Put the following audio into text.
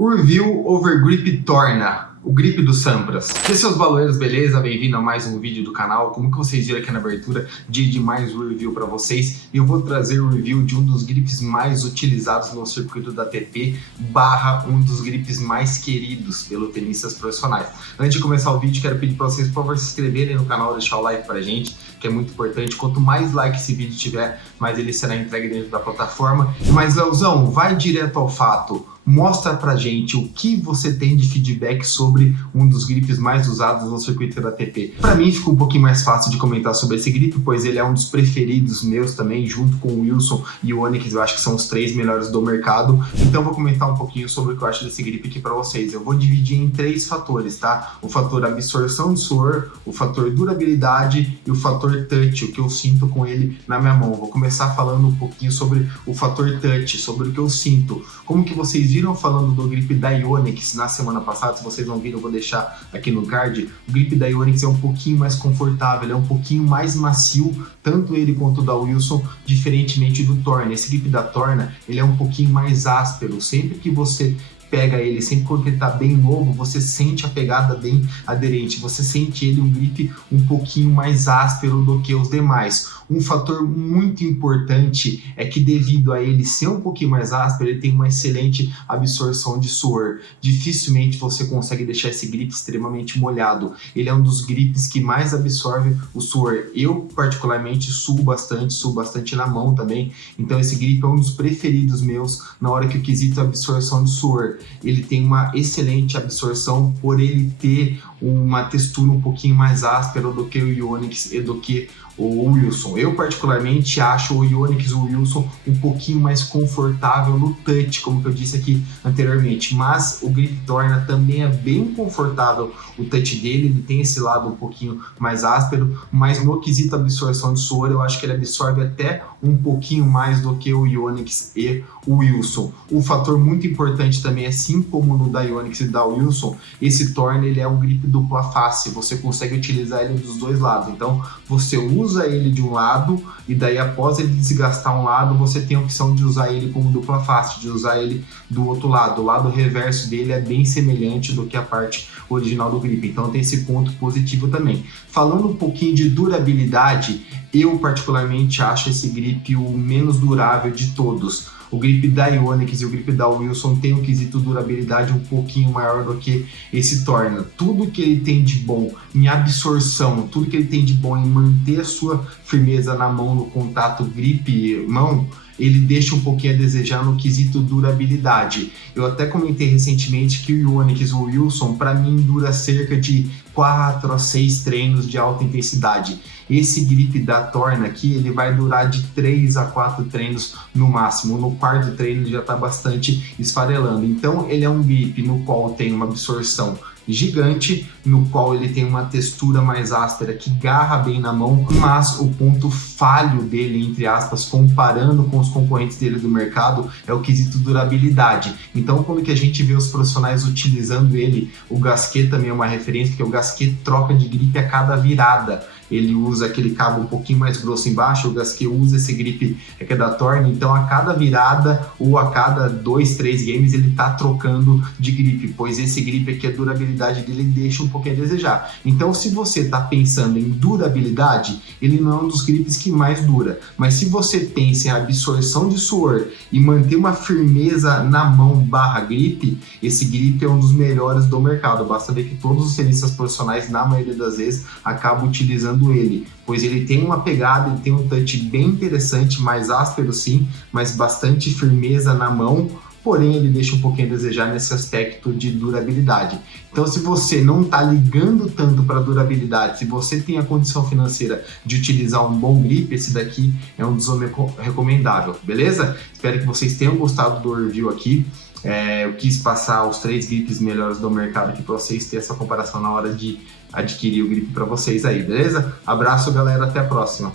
Urvil Over Grip Torna, o grip do Sampras. E seus baloeiros, beleza? Bem-vindo a mais um vídeo do canal. Como que vocês viram aqui na abertura, dia de mais um review para vocês. E eu vou trazer o review de um dos grips mais utilizados no circuito da ATP, um dos grips mais queridos pelos tenistas profissionais. Antes de começar o vídeo, quero pedir para vocês, por favor, se inscreverem no canal, deixar o like pra gente, que é muito importante. Quanto mais like esse vídeo tiver, mais ele será entregue dentro da plataforma. Mas, Leozão, vai direto ao fato. Mostra pra gente o que você tem de feedback sobre um dos grips mais usados no circuito da ATP. Pra mim ficou um pouquinho mais fácil de comentar sobre esse grip, pois ele é um dos preferidos meus também, junto com o Wilson e o Onyx. Eu acho que são os 3 melhores do mercado. Então vou comentar um pouquinho sobre o que eu acho desse grip aqui pra vocês. Eu vou dividir em 3 fatores, tá? O fator absorção de suor, o fator durabilidade e o fator touch, o que eu sinto com ele na minha mão. Vou começar falando um pouquinho sobre o fator touch, sobre o que eu sinto. Como que vocês viram falando do grip da Onyx na semana passada? Se vocês não viram, eu vou deixar aqui no card. O grip da Onyx é um pouquinho mais confortável, ele é um pouquinho mais macio, tanto ele quanto o da Wilson, diferentemente do Torna. Esse grip da Torna, ele é um pouquinho mais áspero. Sempre que você pega ele, sempre quando ele tá bem novo, você sente a pegada bem aderente, você sente ele um grip um pouquinho mais áspero do que os demais. Um fator muito importante é que, devido a ele ser um pouquinho mais áspero, ele tem uma excelente absorção de suor. Dificilmente você consegue deixar esse grip extremamente molhado. Ele é um dos grips que mais absorve o suor. Eu, particularmente, suo bastante na mão também. Então esse grip é um dos preferidos meus na hora que o quesito é absorção de suor. Ele tem uma excelente absorção por ele ter uma textura um pouquinho mais áspera do que o Onyx e do que o Wilson. Eu particularmente acho o Onyx e o Wilson um pouquinho mais confortável no touch, como eu disse aqui anteriormente, mas o grip Torna também é bem confortável. O touch dele, ele tem esse lado um pouquinho mais áspero, mas no quesito absorção de suor, eu acho que ele absorve até um pouquinho mais do que o Onyx e o Wilson. Um fator muito importante também, assim como no da Onyx e da Wilson, esse Torna, ele é um grip dupla face, você consegue utilizar ele dos dois lados. Então você usa ele de um lado e daí, após ele desgastar um lado, você tem a opção de usar ele como dupla face, de usar ele do outro lado. O lado reverso dele é bem semelhante do que a parte original do grip, então tem esse ponto positivo também. Falando um pouquinho de durabilidade, eu particularmente acho esse grip o menos durável de todos. O grip da Onyx e o grip da Wilson tem um quesito durabilidade um pouquinho maior do que esse Torna. Tudo que ele tem de bom em absorção, tudo que ele tem de bom em manter a sua firmeza na mão, no contato grip-mão, ele deixa um pouquinho a desejar no quesito durabilidade. Eu até comentei recentemente que o Onyx e o Wilson, para mim, dura cerca de 4 a 6 treinos de alta intensidade. Esse grip da Torna aqui, ele vai durar de 3 a 4 treinos no máximo. No quarto treino ele já está bastante esfarelando. Então ele é um grip no qual tem uma absorção gigante, no qual ele tem uma textura mais áspera que garra bem na mão, mas o ponto falho dele, entre aspas, comparando com os concorrentes dele do mercado, é o quesito durabilidade. Então, quando que a gente vê os profissionais utilizando ele, o Gasquet também é uma referência, porque o Gasquet troca de grip a cada virada. Ele usa aquele cabo um pouquinho mais grosso embaixo, o Gasquet usa esse grip que é da Torna, então a cada virada ou a cada 2, 3 games ele tá trocando de grip, pois esse grip aqui, a durabilidade dele deixa um pouquinho a desejar. Então, se você tá pensando em durabilidade, ele não é um dos grips que mais dura, mas se você pensa em absorção de suor e manter uma firmeza na mão barra grip, esse grip é um dos melhores do mercado. Basta ver que todos os tenistas profissionais, na maioria das vezes, acabam utilizando ele, pois ele tem uma pegada, ele tem um touch bem interessante, mais áspero sim, mas bastante firmeza na mão, porém ele deixa um pouquinho a desejar nesse aspecto de durabilidade. Então, se você não está ligando tanto para durabilidade, se você tem a condição financeira de utilizar um bom grip, esse daqui é um dos recomendável, beleza? Espero que vocês tenham gostado do review aqui. Eu quis passar os 3 grips melhores do mercado aqui para vocês terem essa comparação na hora de adquirir o grip para vocês aí, beleza? Abraço, galera, até a próxima.